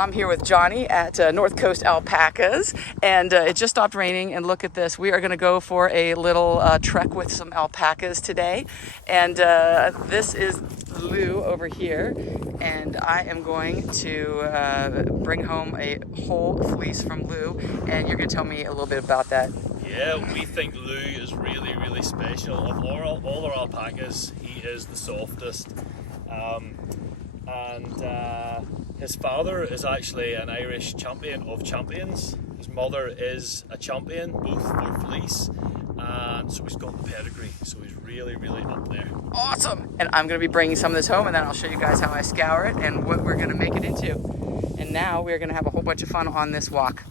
I'm here with Johnny at North Coast Alpacas, and it just stopped raining, and look at this. We are going to go for a little trek with some alpacas today, and this is Lou over here, and I am going to bring home a whole fleece from Lou, and you're going to tell me a little bit about that. Yeah, we think Lou is really, really special. Of all our alpacas, he is the softest. His father is actually an Irish champion of champions. His mother is a champion, both for Fleece, and so he's got the pedigree. So he's really, really up there. Awesome! And I'm going to be bringing some of this home, and then I'll show you guys how I scour it and what we're going to make it into. And now we're going to have a whole bunch of fun on this walk.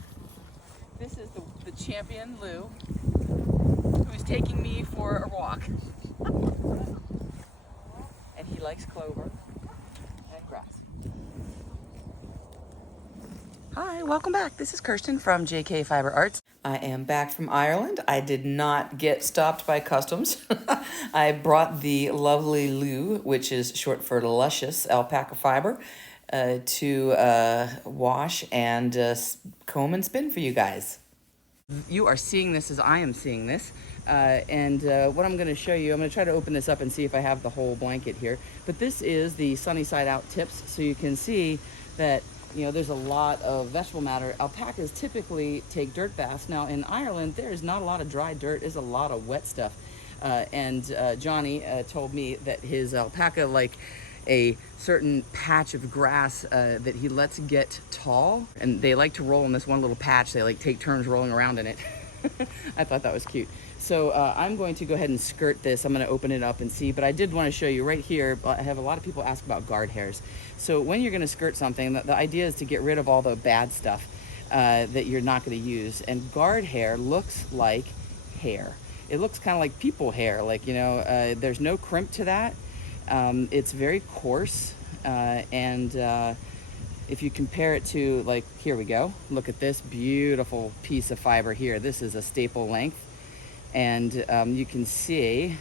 This is the champion, Lou, who's taking me for a walk. And he likes clover and grass. Hi, welcome back. This is Kirsten from JK Fiber Arts. I am back from Ireland. I did not get stopped by customs. I brought the lovely Lou, which is short for luscious alpaca fiber, to wash and comb and spin for you guys. You are seeing this as I am seeing this. What I'm going to show you, I'm going to try to open this up and see if I have the whole blanket here. But this is the sunny side out tips, so you can see that there's a lot of vegetable matter. Alpacas typically take dirt baths. Now in Ireland, there's not a lot of dry dirt, there's a lot of wet stuff. Johnny told me that his alpaca like a certain patch of grass that he lets get tall, and they like to roll in this one little patch. They like take turns rolling around in it. I thought that was cute. So I'm going to go ahead and skirt this. I'm going to open it up and see, but I did want to show you right here. I have a lot of people ask about guard hairs. So when you're going to skirt something, the idea is to get rid of all the bad stuff that you're not going to use. And guard hair looks like hair. It looks kind of like people hair. Like, there's no crimp to that. It's very coarse. If you compare it to, like, here we go. Look at this beautiful piece of fiber here. This is a staple length. And you can see,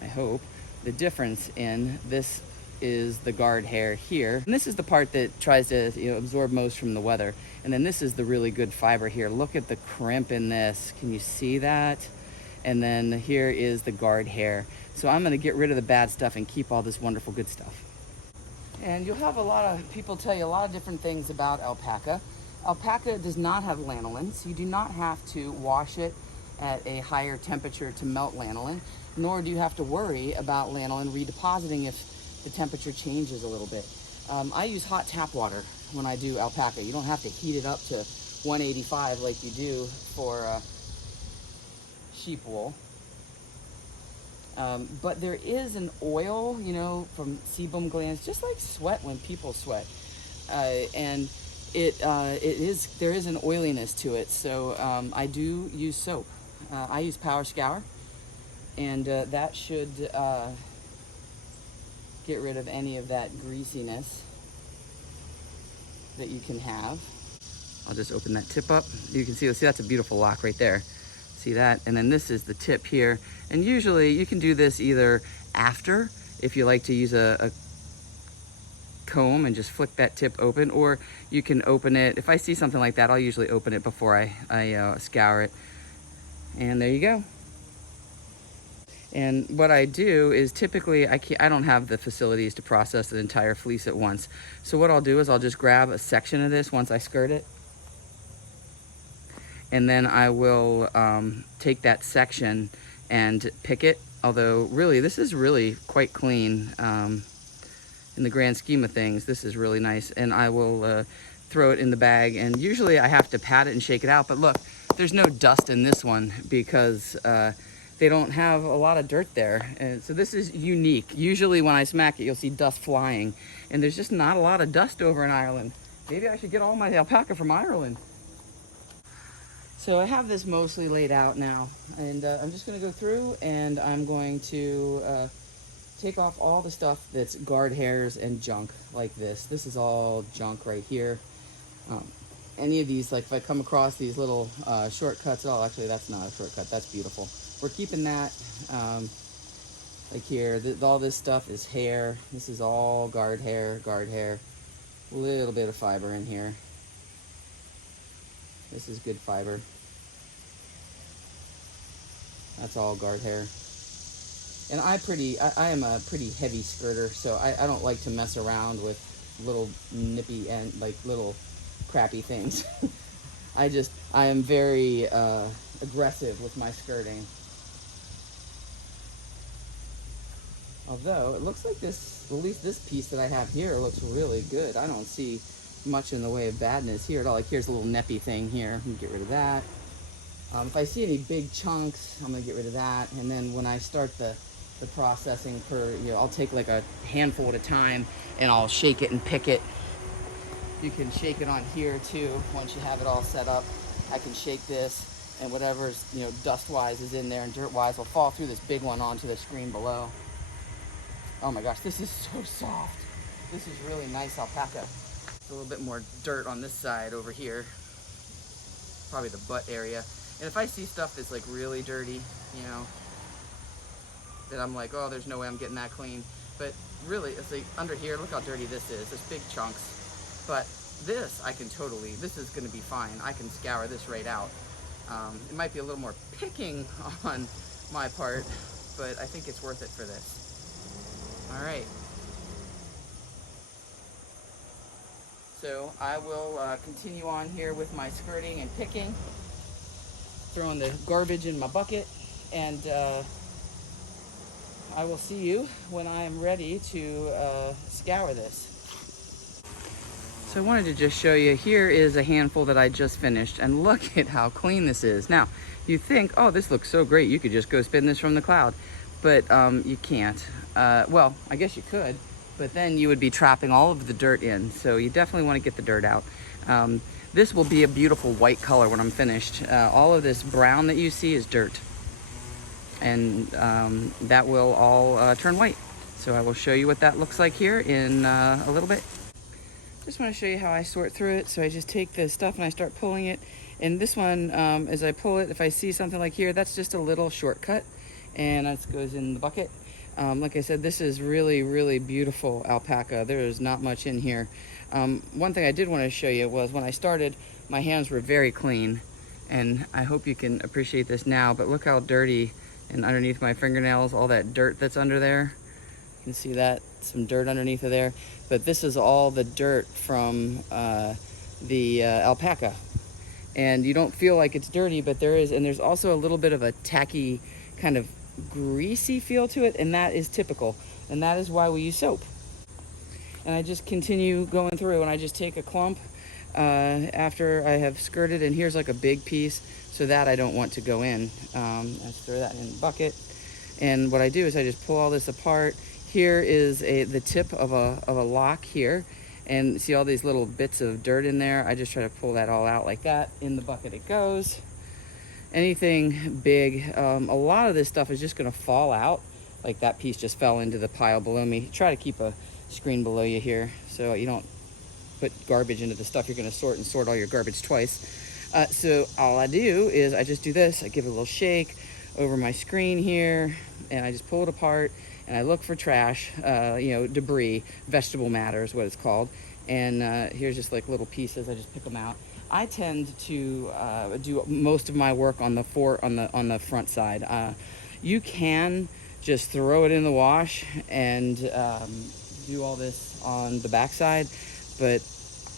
I hope, the difference in this is the guard hair here. And this is the part that tries to absorb most from the weather. And then this is the really good fiber here. Look at the crimp in this. Can you see that? And then here is the guard hair. So I'm going to get rid of the bad stuff and keep all this wonderful good stuff. And you'll have a lot of people tell you a lot of different things about alpaca. Alpaca does not have lanolin, so you do not have to wash it at a higher temperature to melt lanolin, nor do you have to worry about lanolin redepositing if the temperature changes a little bit. I use hot tap water when I do alpaca. You don't have to heat it up to 185 like you do for sheep wool. But there is an oil, from sebum glands, just like sweat when people sweat. And there is an oiliness to it. So I do use soap. I use Power Scour, and that should get rid of any of that greasiness that you can have. I'll just open that tip up. You can see that's a beautiful lock right there. See that? And then this is the tip here. And usually you can do this either after, if you like to use a comb and just flick that tip open, or you can open it. If I see something like that, I'll usually open it before I scour it. And there you go. And what I do is typically I don't have the facilities to process the entire fleece at once. So what I'll do is I'll just grab a section of this once I skirt it. And then I will take that section and pick it. Although really, this is really quite clean. In the grand scheme of things, this is really nice. And I will throw it in the bag. And usually I have to pat it and shake it out. But look, there's no dust in this one because they don't have a lot of dirt there. And so this is unique. Usually when I smack it, you'll see dust flying. And there's just not a lot of dust over in Ireland. Maybe I should get all my alpaca from Ireland. So I have this mostly laid out now, and I'm just going to go through and I'm going to take off all the stuff that's guard hairs and junk like this. This is all junk right here. Any of these, like if I come across these little shortcuts, oh, actually that's not a shortcut, that's beautiful. We're keeping that. Like here, all this stuff is hair. This is all guard hair, guard hair. Little bit of fiber in here. This is good fiber. That's all guard hair. And I am a pretty heavy skirter, so I don't like to mess around with little nippy and like little crappy things. I am very aggressive with my skirting. Although it looks like this, at least this piece that I have here looks really good. I don't see much in the way of badness here at all. Like here's a little neppy thing here. I'm gonna get rid of that. If I see any big chunks, I'm gonna get rid of that. And then when I start the processing I'll take like a handful at a time and I'll shake it and pick it. You can shake it on here too once you have it all set up. I can shake this, and whatever's dust-wise is in there and dirt-wise will fall through this big one onto the screen below. Oh my gosh, this is so soft. This is really nice alpaca. A little bit more dirt on this side over here, probably the butt area. And if I see stuff that's like really dirty, that I'm like, oh, there's no way I'm getting that clean. But really, it's like under here, look how dirty this is. There's big chunks. But this, this is gonna be fine. I can scour this right out. It might be a little more picking on my part, but I think it's worth it for this. All right. So I will continue on here with my skirting and picking, throwing the garbage in my bucket, and I will see you when I'm ready to scour this. So I wanted to just show you, here is a handful that I just finished, and look at how clean this is. Now, you think, oh, this looks so great, you could just go spin this from the cloud, but you can't. Well, I guess you could, but then you would be trapping all of the dirt in, so you definitely want to get the dirt out. This will be a beautiful white color when I'm finished. All of this brown that you see is dirt, and that will all turn white. So I will show you what that looks like here in a little bit. Just want to show you how I sort through it. So I just take the stuff and I start pulling it. And this one, as I pull it, if I see something like here, that's just a little shortcut, and that goes in the bucket. Like I said, this is really, really beautiful alpaca. There is not much in here. One thing I did want to show you was when I started, my hands were very clean, and I hope you can appreciate this now, but look how dirty, and underneath my fingernails, all that dirt that's under there. You can see that, some dirt underneath of there. But this is all the dirt from the alpaca. And you don't feel like it's dirty, but there is, and there's also a little bit of a tacky, kind of greasy feel to it, and that is typical. And that is why we use soap. And I just continue going through, and I just take a clump after I have skirted, and here's like a big piece, so that I don't want to go in. I just throw that in the bucket. And what I do is I just pull all this apart. Here is the tip of a lock here, and see all these little bits of dirt in there. I just try to pull that all out like that. In the bucket it goes. Anything big, a lot of this stuff is just gonna fall out. Like that piece just fell into the pile below me. Try to keep a screen below you here so you don't put garbage into the stuff you're gonna sort and sort all your garbage twice. So all I do is I just do this. I give it a little shake over my screen here, and I just pull it apart, and I look for trash, debris, vegetable matter is what it's called. And here's just like little pieces. I just pick them out. I tend to do most of my work on the front side. You can just throw it in the wash and do all this on the back side, but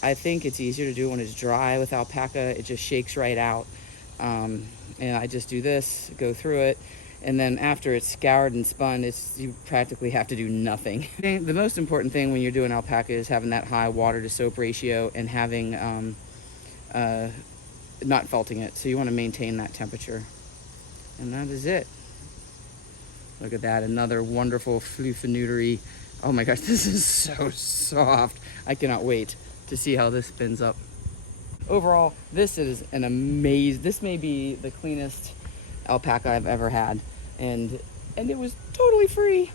I think it's easier to do it when it's dry with alpaca. It just shakes right out. And I just do this, go through it, and then after it's scoured and spun, you practically have to do nothing. The most important thing when you're doing alpaca is having that high water to soap ratio and having not felting it. So you want to maintain that temperature. And that is it. Look at that, another wonderful floofenootery. Oh my gosh, this is so soft. I cannot wait to see how this spins up. Overall, this is an amazing, this may be the cleanest alpaca I've ever had. And it was totally free.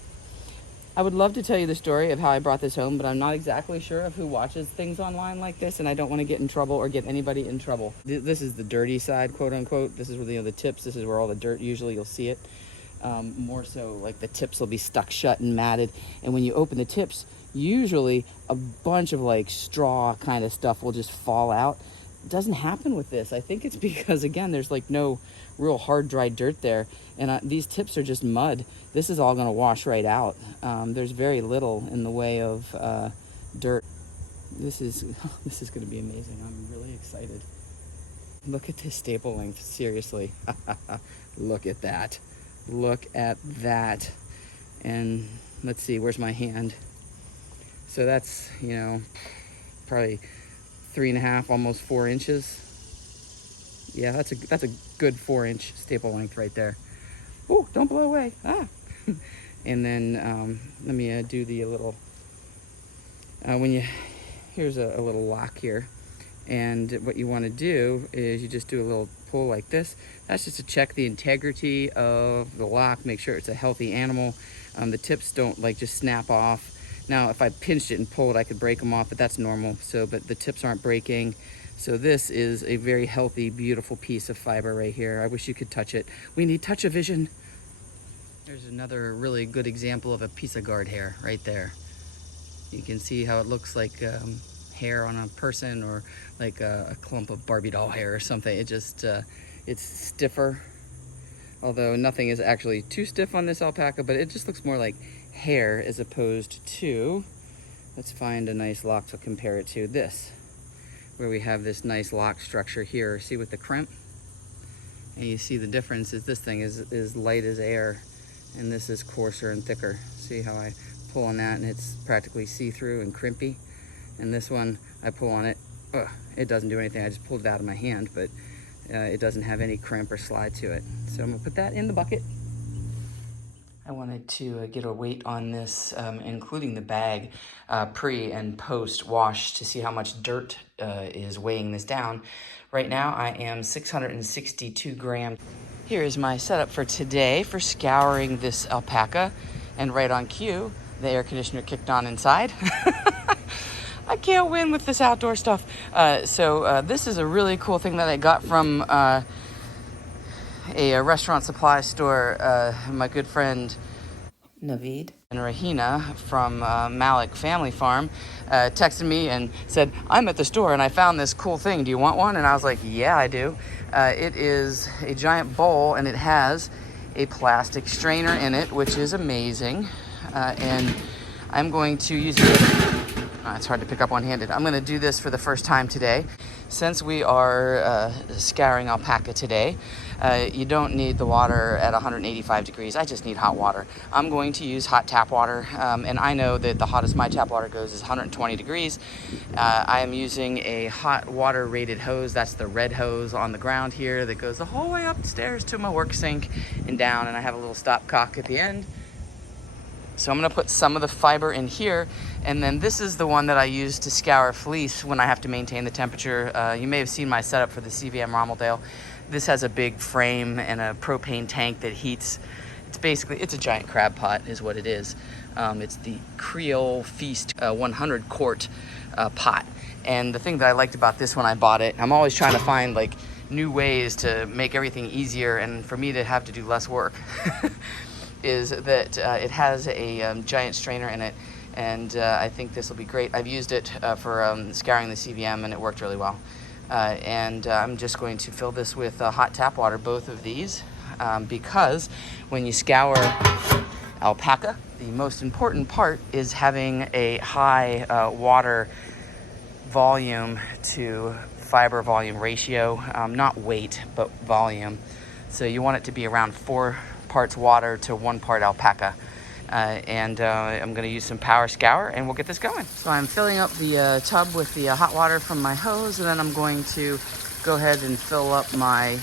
I would love to tell you the story of how I brought this home, but I'm not exactly sure of who watches things online like this, and I don't want to get in trouble or get anybody in trouble. This is the dirty side, quote unquote. This is where the tips, this is where all the dirt, usually you'll see it. more so like the tips will be stuck shut and matted. And when you open the tips, usually a bunch of like straw kind of stuff will just fall out. It doesn't happen with this. I think it's because, again, there's like no real hard dry dirt there, and these tips are just mud. This is all going to wash right out. There's very little in the way of dirt. This is going to be amazing. I'm really excited. Look at this staple length, seriously. Look at that. Look at that. And let's see, where's my hand? So that's, you know, probably 3.5, almost 4 inches. Yeah, that's a good 4-inch staple length right there. Oh, don't blow away. Ah. And then let me do the little, here's a little lock here. And what you want to do is you just do a little pull like this. That's just to check the integrity of the lock, make sure it's a healthy animal. The tips don't like just snap off. Now, if I pinched it and pulled, I could break them off, but that's normal. But the tips aren't breaking. So this is a very healthy, beautiful piece of fiber right here. I wish you could touch it. We need touch-o-vision. There's another really good example of a piece of guard hair right there. You can see how it looks like hair on a person, or like a clump of Barbie doll hair or something. It just, it's stiffer. Although nothing is actually too stiff on this alpaca, but it just looks more like hair as opposed to, let's find a nice lock to compare it to this, where we have this nice lock structure here. See with the crimp? And you see the difference is this thing is light as air, and this is coarser and thicker. See how I pull on that and it's practically see-through and crimpy? And this one, I pull on it, it doesn't do anything. I just pulled it out of my hand, but it doesn't have any crimp or slide to it. So I'm gonna put that in the bucket. I wanted to get a weight on this, including the bag, pre and post wash, to see how much dirt is weighing this down. Right now I am 662 grams. Here is my setup for today for scouring this alpaca, and right on cue, the air conditioner kicked on inside. I can't win with this outdoor stuff. So this is a really cool thing that I got from a restaurant supply store. My good friend Naveed and Rahina from Malik Family Farm texted me and said, I'm at the store and I found this cool thing. Do you want one? And I was like, yeah, I do. It is a giant bowl, and it has a plastic strainer in it, which is amazing. And I'm going to use it. It's hard to pick up one-handed. I'm going to do this for the first time today. Since we are scouring alpaca today, you don't need the water at 185 degrees. I just need hot water. I'm going to use hot tap water, and I know that the hottest my tap water goes is 120 degrees. I am using a hot water rated hose. That's the red hose on the ground here that goes the whole way upstairs to my work sink and down, and I have a little stopcock at the end. So I'm going to put some of the fiber in here, and then this is the one that I use to scour fleece when I have to maintain the temperature. You may have seen my setup for the CVM Rommeldale. This has a big frame and a propane tank that heats. It's a giant crab pot is what it is. It's the Creole Feast 100 quart pot. And the thing that I liked about this when I bought it, I'm always trying to find like new ways to make everything easier and for me to have to do less work. Is that it has a giant strainer in it, and I think this will be great. I've used it for scouring the CVM, and it worked really well. And I'm just going to fill this with hot tap water, both of these, because when you scour alpaca, the most important part is having a high water volume to fiber volume ratio, not weight, but volume. So you want it to be around 4 parts water to 1 part alpaca. And I'm going to use some power scour and we'll get this going. So I'm filling up the tub with the hot water from my hose, and then I'm going to go ahead and fill up my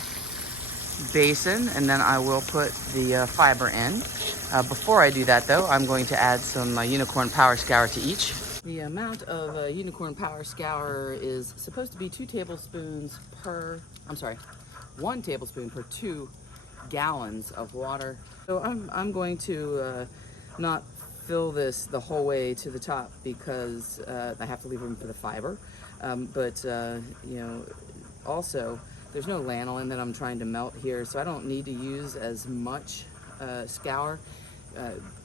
basin, and then I will put the fiber in. Before I do that though, I'm going to add some unicorn power scour to each. The amount of unicorn power scour is supposed to be 1 tablespoon per 2 gallons of water. So I'm going to not fill this the whole way to the top because I have to leave room for the fiber. You know, also there's no lanolin that I'm trying to melt here, so I don't need to use as much Scour.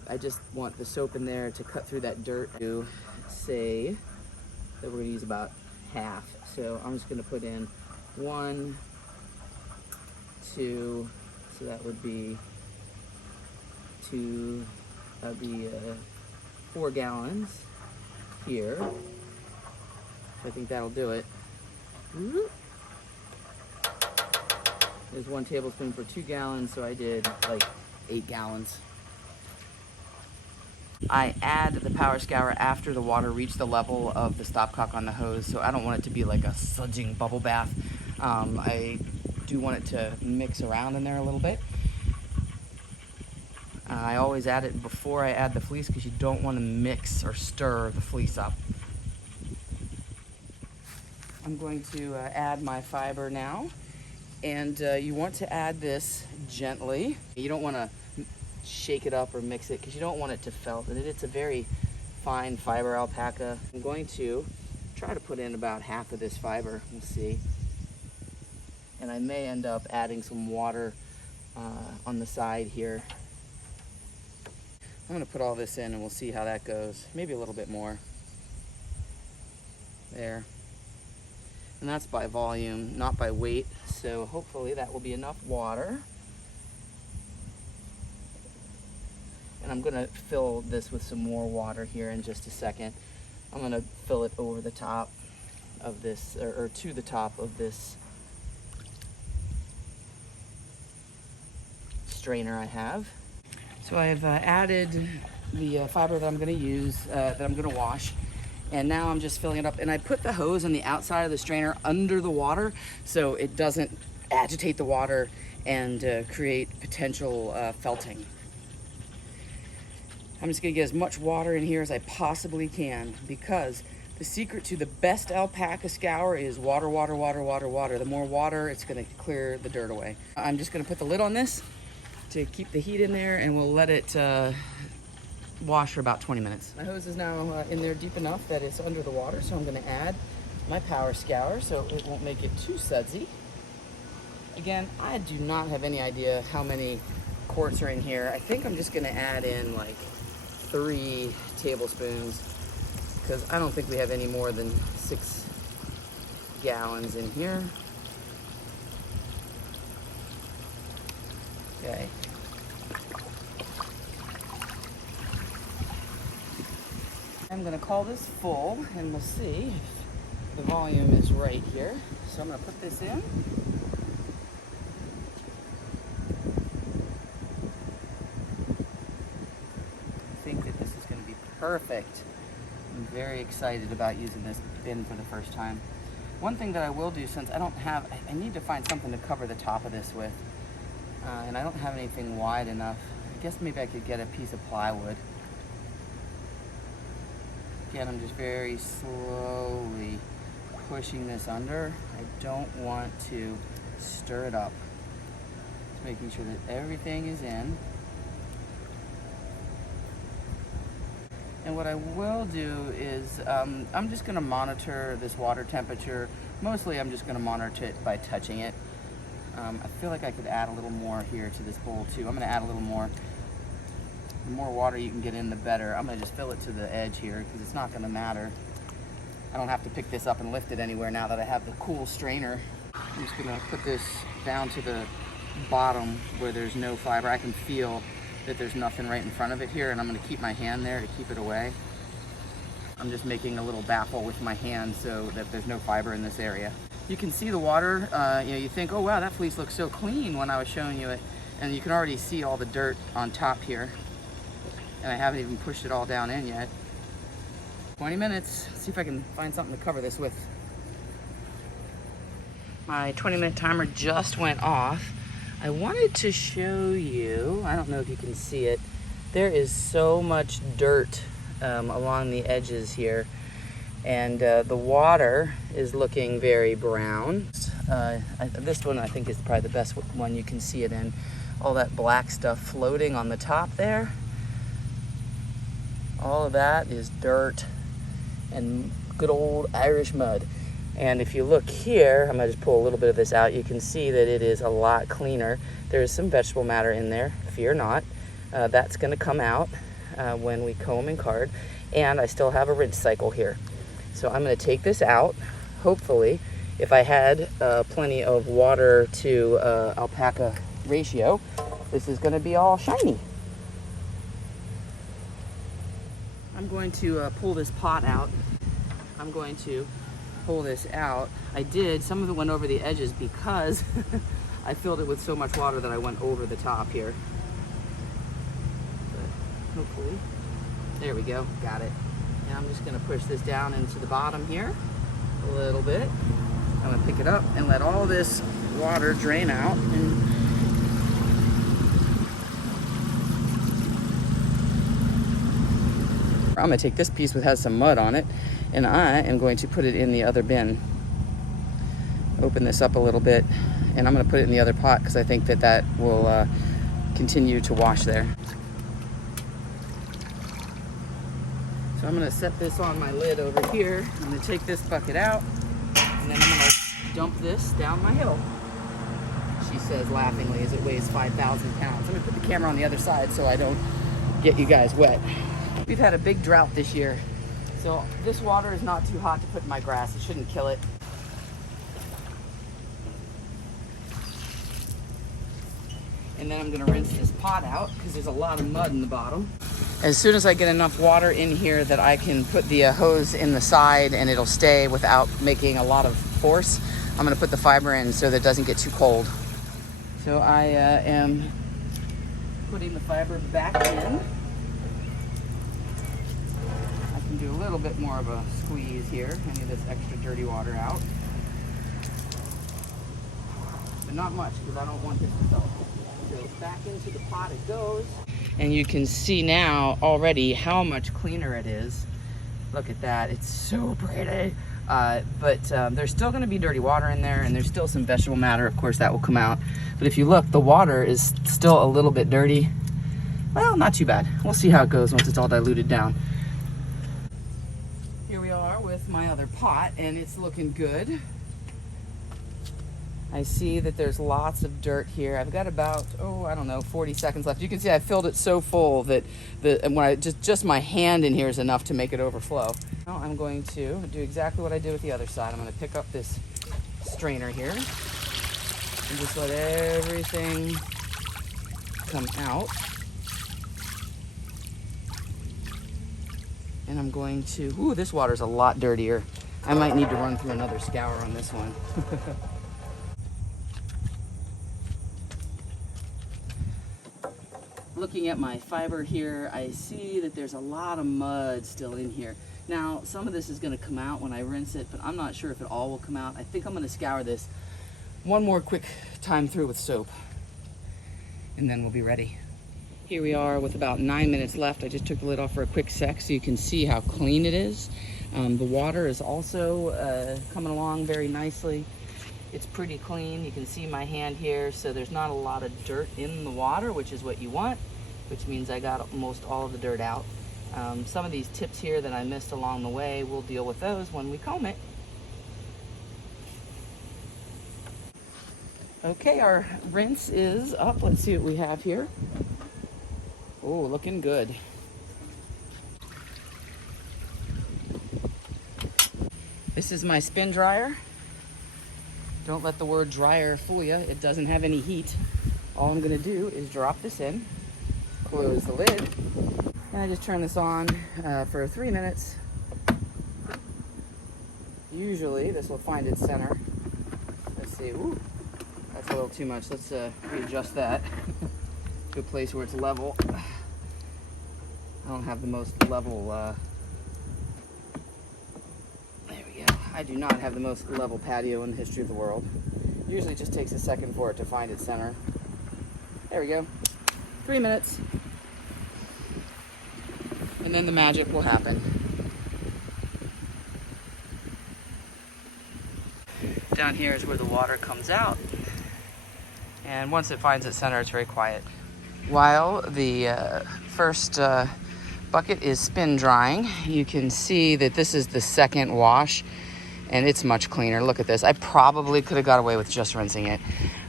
I just want the soap in there to cut through that dirt. To say that we're gonna use about half. So I'm just gonna put in 1, 2, so that would be 2, that would be 4 gallons here. So I think that'll do it. There's 1 tablespoon for 2 gallons, so I did like 8 gallons. I add the power scour after the water reached the level of the stopcock on the hose, so I don't want it to be like a sludging bubble bath. I do want it to mix around in there a little bit. I always add it before I add the fleece because you don't want to mix or stir the fleece up. I'm going to add my fiber now, and you want to add this gently. You don't want to shake it up or mix it because you don't want it to felt. It's a very fine fiber alpaca. I'm going to try to put in about half of this fiber. We'll see. And I may end up adding some water on the side here. I'm going to put all this in and we'll see how that goes. Maybe a little bit more. There. And that's by volume, not by weight. So hopefully that will be enough water. And I'm gonna fill this with some more water here in just a second. I'm gonna fill it over the top of this, or to the top of this strainer I have. So I've added the fiber that I'm gonna use, that I'm gonna wash. And now I'm just filling it up. And I put the hose on the outside of the strainer under the water so it doesn't agitate the water and create potential felting. I'm just gonna get as much water in here as I possibly can because the secret to the best alpaca scour is water, water, water, water, water. The more water, it's gonna clear the dirt away. I'm just gonna put the lid on this to keep the heat in there and we'll let it wash for about 20 minutes. My hose is now in there deep enough that it's under the water, so I'm gonna add my power scour so it won't make it too sudsy. Again, I do not have any idea how many quarts are in here. I think I'm just gonna add in like 3 tablespoons because I don't think we have any more than 6 gallons in here. Okay. I'm gonna call this full and we'll see if the volume is right here. So I'm gonna put this in. I think that this is gonna be perfect. I'm very excited about using this bin for the first time. One thing that I will do, since I don't have, I need to find something to cover the top of this with. And I don't have anything wide enough. I guess maybe I could get a piece of plywood. Again, I'm just very slowly pushing this under. I don't want to stir it up. Just making sure that everything is in. And what I will do is, I'm just gonna monitor this water temperature. Mostly I'm just gonna monitor it by touching it. I feel like I could add a little more here to this bowl too. I'm gonna add a little more. The more water you can get in, the better. I'm gonna just fill it to the edge here because it's not gonna matter. I don't have to pick this up and lift it anywhere now that I have the cool strainer. I'm just gonna put this down to the bottom where there's no fiber. I can feel that there's nothing right in front of it here, and I'm gonna keep my hand there to keep it away. I'm just making a little baffle with my hand so that there's no fiber in this area. You can see the water, you think, oh wow, that fleece looks so clean when I was showing you it, and you can already see all the dirt on top here. And I haven't even pushed it all down in yet. 20 minutes, let's see if I can find something to cover this with. My 20-minute timer just went off. I wanted to show you, I don't know if you can see it, there is so much dirt along the edges here. And the water is looking very brown. This one I think is probably the best one you can see it in. All that black stuff floating on the top there. All of that is dirt and good old Irish mud. And if you look here, I'm gonna just pull a little bit of this out, you can see that it is a lot cleaner. There's some vegetable matter in there, fear not. That's gonna come out when we comb and card. And I still have a rinse cycle here. So I'm gonna take this out, hopefully. If I had plenty of water to alpaca ratio, this is gonna be all shiny. I'm going to pull this pot out. I'm going to pull this out. Some of it went over the edges because I filled it with so much water that I went over the top here. But hopefully, there we go, got it. Now I'm just gonna push this down into the bottom here a little bit. I'm gonna pick it up and let all this water drain out. I'm gonna take this piece that has some mud on it, and I am going to put it in the other bin. Open this up a little bit, and I'm gonna put it in the other pot because I think that will continue to wash there. So I'm gonna set this on my lid over here. I'm gonna take this bucket out, and then I'm gonna dump this down my hill. She says laughingly as it weighs 5,000 pounds. I'm gonna put the camera on the other side so I don't get you guys wet. We've had a big drought this year, so this water is not too hot to put in my grass. It shouldn't kill it. And then I'm gonna rinse this pot out because there's a lot of mud in the bottom. As soon as I get enough water in here that I can put the hose in the side and it'll stay without making a lot of force, I'm gonna put the fiber in so that it doesn't get too cold. So I am putting the fiber back in. Do a little bit more of a squeeze here. I need this extra dirty water out, but not much because I don't want this to soak. So back into the pot it goes, and you can see now already how much cleaner it is. Look at that, it's so pretty. But there's still going to be dirty water in there, and there's still some vegetable matter. Of course, that will come out. But if you look, the water is still a little bit dirty. Well, not too bad. We'll see how it goes once it's all diluted down. Here we are with my other pot, and it's looking good. I see that there's lots of dirt here. I've got about, 40 seconds left. You can see I filled it so full that just my hand in here is enough to make it overflow. Now I'm going to do exactly what I did with the other side. I'm going to pick up this strainer here and just let everything come out. And I'm going to, this water's a lot dirtier. I might need to run through another scour on this one. Looking at my fiber here, I see that there's a lot of mud still in here. Now, some of this is gonna come out when I rinse it, but I'm not sure if it all will come out. I think I'm gonna scour this one more quick time through with soap, and then we'll be ready. Here we are with about 9 minutes left. I just took the lid off for a quick sec so you can see how clean it is. The water is also coming along very nicely. It's pretty clean. You can see my hand here, so there's not a lot of dirt in the water, which is what you want, which means I got almost all of the dirt out. Some of these tips here that I missed along the way, we'll deal with those when we comb it. Okay, our rinse is up. Let's see what we have here. Oh, looking good. This is my spin dryer. Don't let the word dryer fool you. It doesn't have any heat. All I'm gonna do is drop this in, close the lid, and I just turn this on for 3 minutes. Usually this will find its center. Let's see, ooh, that's a little too much. Let's readjust that to a place where it's level. I don't have the most level, there we go. I do not have the most level patio in the history of the world. Usually it just takes a second for it to find its center. There we go. 3 minutes. And then the magic will happen. Down here is where the water comes out. And once it finds its center, it's very quiet. While the first bucket is spin drying, you can see that this is the second wash. and it's much cleaner. Look at this. I probably could have got away with just rinsing it,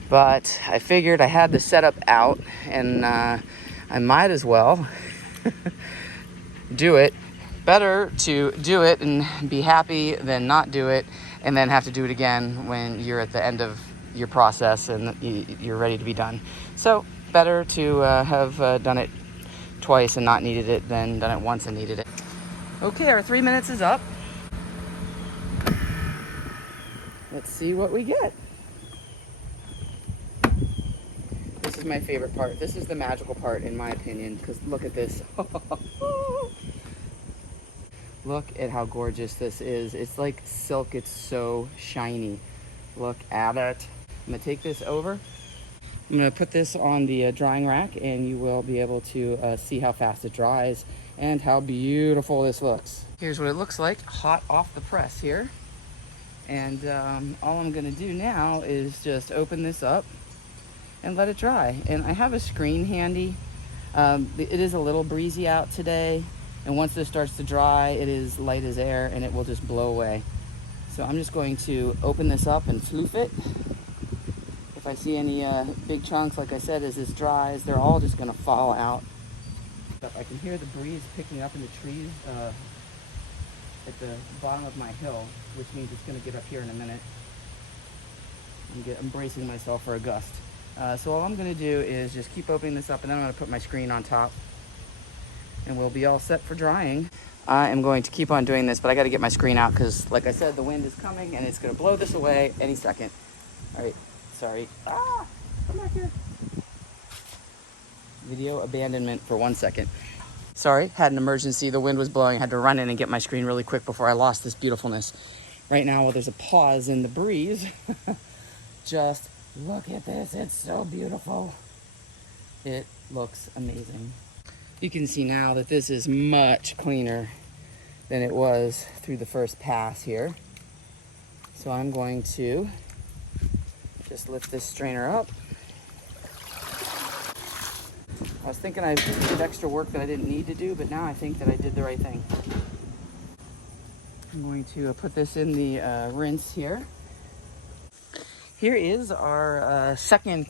but I figured I had the setup out, and I might as well do it. Better to do it and be happy than not do it and then have to do it again when you're at the end of your process and you're ready to be done. So better to have done it twice and not needed it than done it once and needed it. Okay, our 3 minutes is up. Let's see what we get. This is my favorite part. This is the magical part, in my opinion, because look at this. Look at how gorgeous this is. It's like silk. It's so shiny. Look at it. I'm gonna take this over. I'm gonna put this on the drying rack, and you will be able to see how fast it dries and how beautiful this looks. Here's what it looks like, hot off the press here. And all I'm gonna do now is just open this up and let it dry. And I have a screen handy. It is a little breezy out today. And once this starts to dry, it is light as air and it will just blow away. So I'm just going to open this up and floof it. If I see any big chunks, like I said, as this dries, they're all just gonna fall out. But I can hear the breeze picking up in the trees at the bottom of my hill, which means it's gonna get up here in a minute. I'm bracing myself for a gust. So all I'm gonna do is just keep opening this up, and then I'm gonna put my screen on top, and we'll be all set for drying. I am going to keep on doing this, but I gotta get my screen out because, like I said, the wind is coming and it's gonna blow this away any second. All right, sorry. Come back here. Video abandonment for 1 second. Sorry, had an emergency. The wind was blowing. I had to run in and get my screen really quick before I lost this beautifulness. Right now, while there's a pause in the breeze, just look at this. It's so beautiful. It looks amazing. You can see now that this is much cleaner than it was through the first pass here. So I'm going to just lift this strainer up. I was thinking I did extra work that I didn't need to do, but now I think that I did the right thing. I'm going to put this in the rinse here. Here is our second,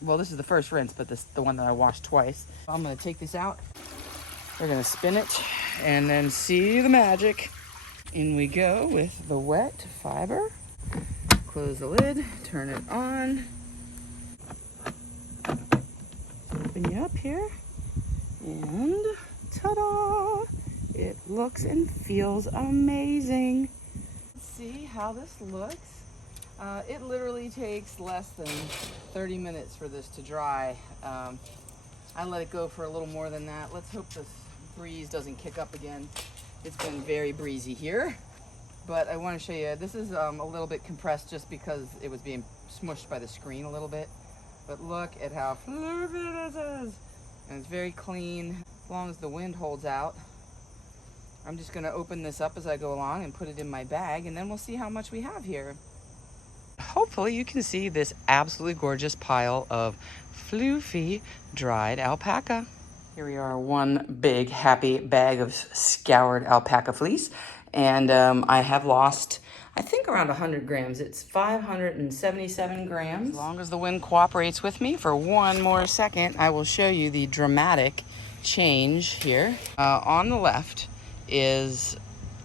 well, this is the first rinse, but this the one that I washed twice. I'm gonna take this out. We're gonna spin it and then see the magic. In we go with the wet fiber. Close the lid, turn it on. Open you up here, and ta-da! It looks and feels amazing. See how this looks? It literally takes less than 30 minutes for this to dry. I let it go for a little more than that. Let's hope this breeze doesn't kick up again. It's been very breezy here, but I want to show you, this is a little bit compressed just because it was being smushed by the screen a little bit. But look at how floofy this is. And it's very clean. As long as the wind holds out. I'm just gonna open this up as I go along and put it in my bag, and then we'll see how much we have here. Hopefully you can see this absolutely gorgeous pile of floofy dried alpaca. Here we are, one big happy bag of scoured alpaca fleece. And I have lost, I think, around 100 grams. It's 577 grams. As long as the wind cooperates with me for one more second, I will show you the dramatic change here. On the left is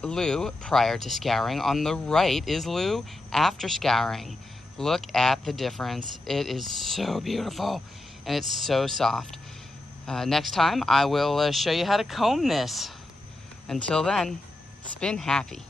Lou prior to scouring. On the right is Lou after scouring. Look at the difference. It is so beautiful and it's so soft. Next time I will show you how to comb this. Until then, spin happy.